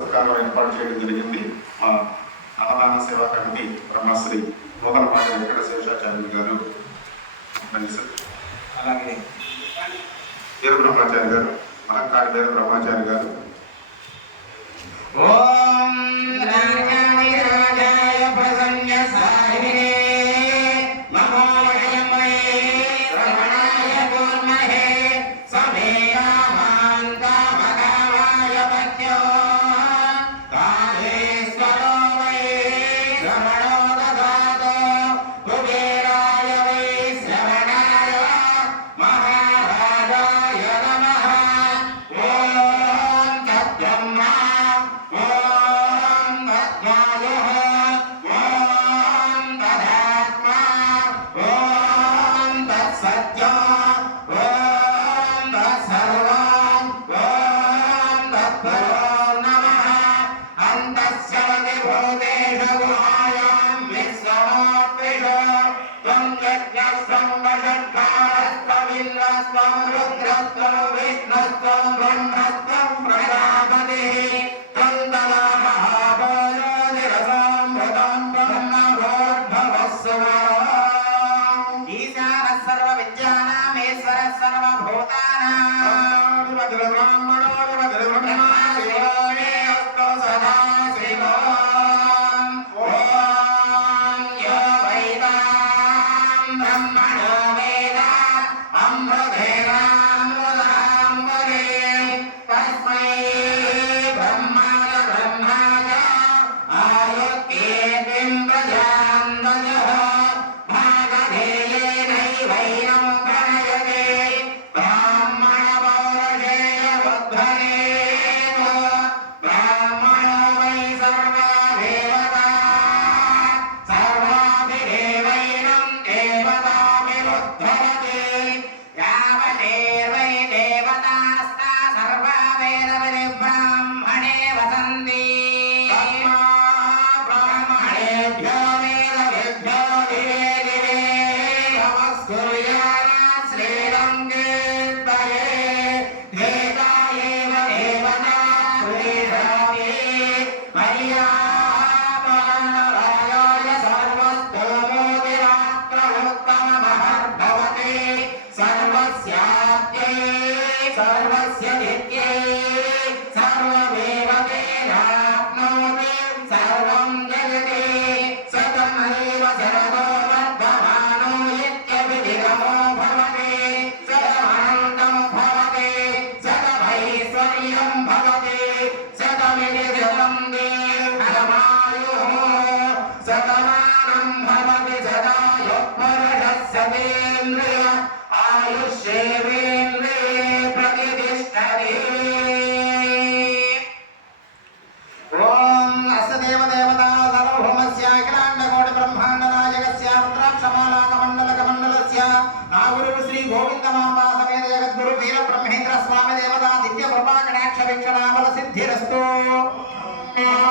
సత్కారం ఏర్పాటు చేయడం జరిగింది. మా అన్నదాన సేవా కమిటీ బ్రహ్మశ్రీ మోహనపాటి వెంకట శేషాచార్యులు గారు అలాగే వీర బ్రహ్మాచారి గారు మహంకాళి వీర బ్రహ్మాచారి గారు. ఓ తద్బ్రహ్మా ఓం తద్వాయుః ఓం వైరం బ్రాహ్మణేభ్యో వేదవిభ్యో ఆయుష్యేవేంద్రియే ప్రతిష్టతి ఓం అసదేవ దేవతా సర్వభౌమస్య అఖిలాండకోటి బ్రహ్మాండ నాయకస్య రుద్రాక్షమాలాక మండలక మండలస్య నాగురు శ్రీ గోవిందమాంబా సమేత జగద్గురు వీర బ్రహ్మేంద్ర స్వామి దివ్య కృపాకటాక్ష సిద్ధిరస్తు దేవ